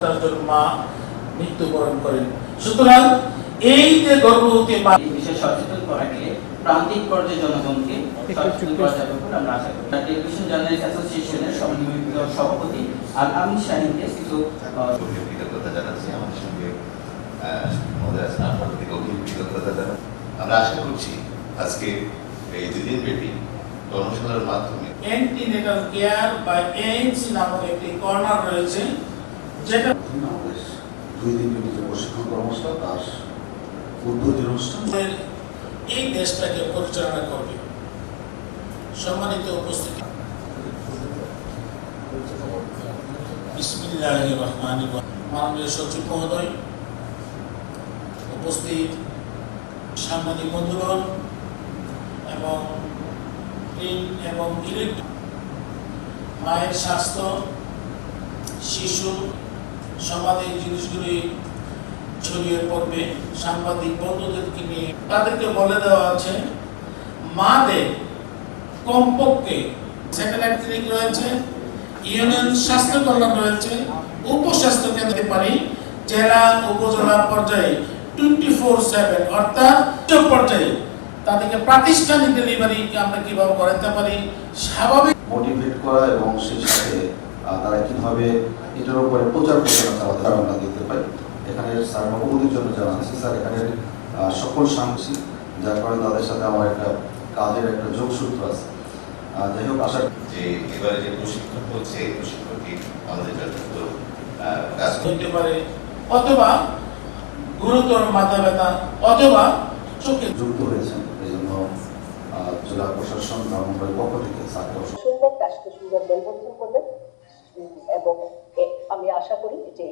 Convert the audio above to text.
মা মৃত্যুবরণ করেন। সুতরাং এই যে গর্ভবতী মা এই বিষয়ে সচেতন করা গেলে প্রান্তিক পর্যায়ে জনগণকে সচেতন করা যাবে বলে আমরা আশা করি। টেলিভিশন জার্নালিস্ট অ্যাসোসিয়েশনের সমন্বয় সভাপতি আল আমিন শাহিনকে কিছু কৃতজ্ঞতা জানাচ্ছি আমাদের সঙ্গে আমরা আশা করছি আজকে এই দুদিন ব্যাপী কর্মশালার মাধ্যমে অ্যান্টিনেটাল কেয়ার বা এএনসি নামক একটি কর্নার রয়েছে। যেটা আমাদের দুই দিন ব্যাপী প্রশিক্ষণ কর্মশালা তার উদ্বোধনী অনুষ্ঠান। এই দেশটাকে পরিচালনা করবে সম্মানিত উপস্থিতি। বিসমিল্লাহ রহমান মাননীয় সচিব মহোদয় উপস্থিত সাংবাদিক বন্ধুগণ এবং প্রিন্ট এবং ইলেকট্রিক মায়ের স্বাস্থ্য শিশু সমাজের জিনিসগুলি ছড়িয়ে পড়বে। সাংবাদিক বন্ধুদেরকে নিয়ে তাদেরকে বলে দেওয়া আছে মাদের কমপক্ষে স্যাটেলাইট ক্লিনিক রয়েছে, ইউনিয়ন স্বাস্থ্য কল্যাণ রয়েছে, উপস্বাস্থ্য কেন্দ্রে পারি, জেলা উপজেলা পর্যায়ে টোয়েন্টি ফোর সেভেন অর্থাৎ পর্যায়ে তাদেরকে প্রাতিষ্ঠানিক ডেলিভারি আমরা কীভাবে করাতে পারি, স্বাভাবিক মোটিভেট করা এবং সেই সাথে তারা কীভাবে এটার উপরে প্রচার প্রচারণা চালাতে পারে আমরা দেখতে পাই এখানে স্যার নবমতির জন্য যারা আছে স্যার এখানে সকল সাংসি যার কারণে তাদের সাথে আমার একটা কাজের একটা যোগসূত্র আছে। যাই হোক আশা যে এবারে যে প্রশিক্ষণ হচ্ছে এই প্রশিক্ষণটি আমাদের আহ, কাজ করতে পারে অথবা গুরুতর মাথা ব্যথা অথবা চোখে যুক্ত হয়েছেন এই জন্য জেলা প্রশাসন ব্রাহ্মণবাড়ির পক্ষ থেকে স্যারকে সুন্দর কাজকে সুন্দর মেলবন্ধন উম, এবং আমি আশা করি যে